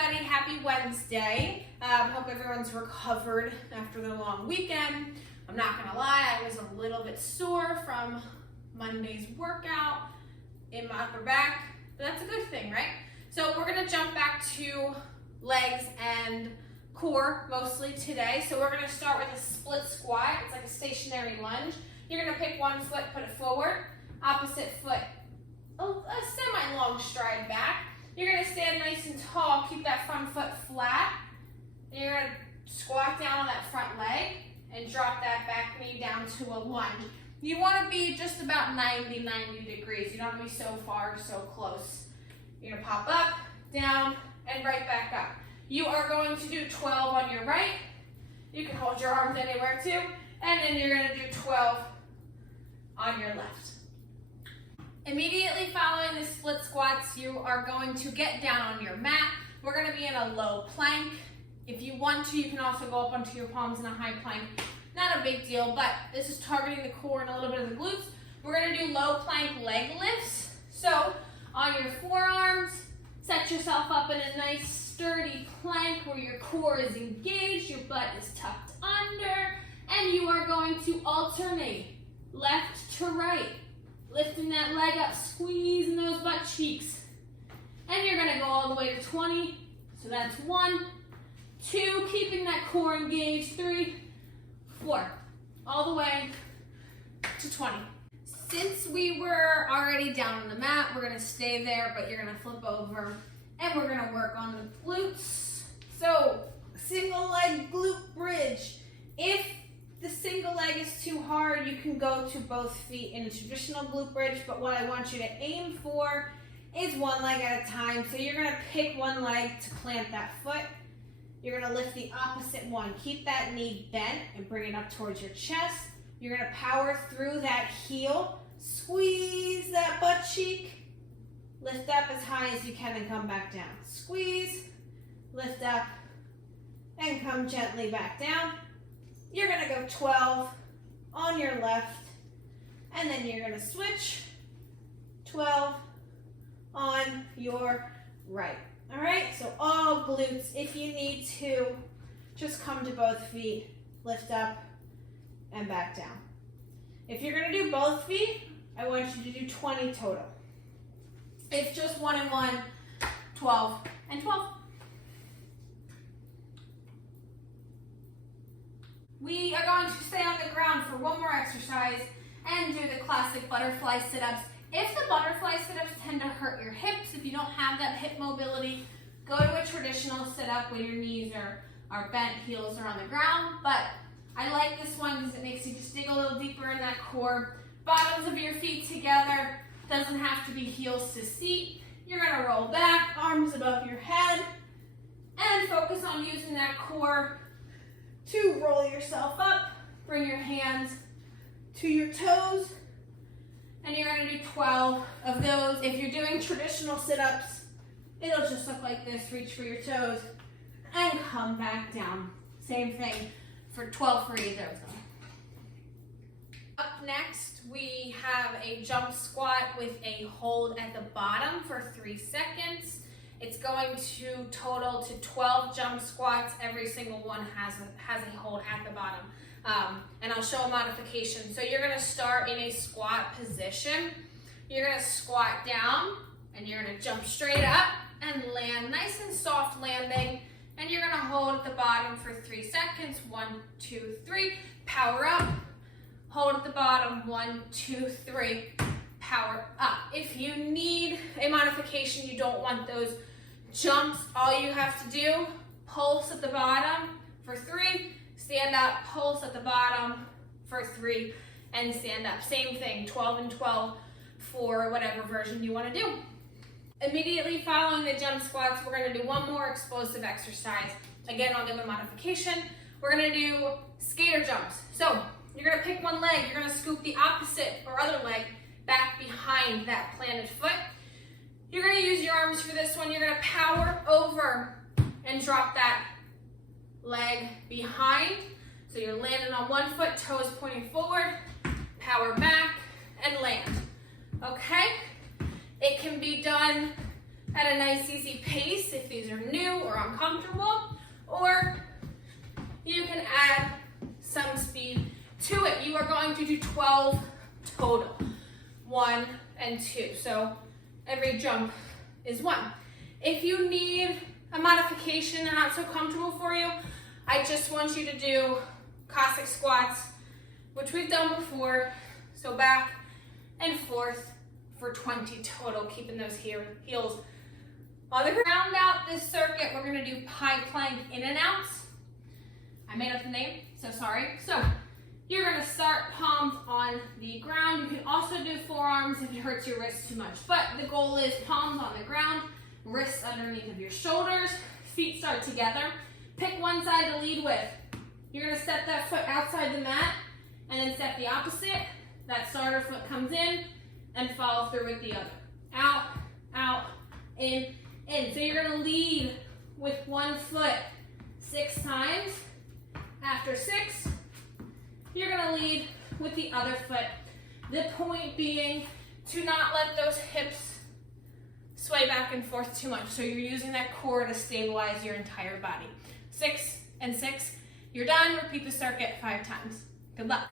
everybody, happy Wednesday. Hope everyone's recovered after the long weekend. I'm not gonna lie, I was a little bit sore from Monday's workout in my upper back, but that's a good thing, right? So we're gonna jump back to legs and core mostly today. So we're gonna start with a split squat. It's like a stationary lunge. You're gonna pick one foot, put it forward, opposite foot, a semi-long stride back. You're gonna stand nice and tall, keep that front foot flat. And you're gonna squat down on that front leg and drop that back knee down to a lunge. You wanna be just about 90 degrees. You don't wanna be so far, so close. You're gonna pop up, down, and right back up. You are going to do 12 on your right. You can hold your arms anywhere too. And then you're gonna do 12 on your left. Immediately following the split squats, you are going to get down on your mat. We're gonna be in a low plank. If you want to, you can also go up onto your palms in a high plank. Not a big deal, but this is targeting the core and a little bit of the glutes. We're gonna do low plank leg lifts. So on your forearms, set yourself up in a nice sturdy plank where your core is engaged, your butt is tucked under, and you are going to alternate left to right. Lifting that leg up, squeezing those butt cheeks. And you're gonna go all the way to 20. So that's 1, 2, keeping that core engaged, 3, 4, all the way to 20. Since we were already down on the mat, we're gonna stay there, but you're gonna flip over and we're gonna work on the glutes. So, single leg glute bridge. If the single leg is too hard, you can go to both feet in a traditional glute bridge, but what I want you to aim for is one leg at a time. So you're gonna pick one leg to plant that foot. You're gonna lift the opposite one. Keep that knee bent and bring it up towards your chest. You're gonna power through that heel, squeeze that butt cheek, lift up as high as you can and come back down. Squeeze, lift up, and come gently back down. You're gonna go 12 on your left, and then you're gonna switch 12 on your right. All right, so all glutes. If you need to, just come to both feet, lift up, and back down. If you're gonna do both feet, I want you to do 20 total. If just 1 and 1, 12 and 12. We are going to stay on the ground for one more exercise and do the classic butterfly sit-ups. If the butterfly sit-ups tend to hurt your hips, if you don't have that hip mobility, go to a traditional sit-up where your knees are bent, heels are on the ground. But I like this one because it makes you just dig a little deeper in that core. Bottoms of your feet together, doesn't have to be heels to seat. You're gonna roll back, arms above your head, and focus on using that core to roll yourself up, bring your hands to your toes, and you're gonna do 12 of those. If you're doing traditional sit-ups, it'll just look like this. Reach for your toes and come back down. Same thing for 12 for either of them. Up next, we have a jump squat with a hold at the bottom for 3 seconds. It's going to total to 12 jump squats. Every single one has a hold at the bottom. And I'll show a modification. So you're gonna start in a squat position. You're gonna squat down and you're gonna jump straight up and land nice and soft landing. And you're gonna hold at the bottom for 3 seconds. 1, 2, 3, power up. Hold at the bottom, 1, 2, 3, power up. If you need a modification, you don't want those jumps, all you have to do, pulse at the bottom for 3, stand up, pulse at the bottom for 3, and stand up. Same thing, 12 and 12 for whatever version you want to do. Immediately following the jump squats, we're going to do one more explosive exercise. Again, I'll give a modification. We're going to do skater jumps. So you're going to pick one leg, you're going to scoop the opposite or other leg back behind that planted foot. You're gonna use your arms for this one. You're gonna power over and drop that leg behind. So you're landing on one foot, toes pointing forward, power back, and land. Okay? It can be done at a nice easy pace if these are new or uncomfortable, or you can add some speed to it. You are going to do 12 total, 1 and 2. So every jump is 1. If you need a modification and not so comfortable for you, I just want you to do Cossack squats, which we've done before. So back and forth for 20 total, keeping those heels on the ground. Round out this circuit, we're gonna do pie plank in and outs. I made up the name, so sorry. So you're gonna start palms on the ground. You can also do forearms if it hurts your wrists too much, but the goal is palms on the ground, wrists underneath of your shoulders, feet start together. Pick one side to lead with. You're gonna step that foot outside the mat and then step the opposite. That starter foot comes in and follow through with the other. Out, out, in, in. So you're gonna lead with one foot 6 times. After 6, you're gonna lead with the other foot. The point being to not let those hips sway back and forth too much. So you're using that core to stabilize your entire body. 6 and 6, you're done. Repeat the circuit 5 times. Good luck.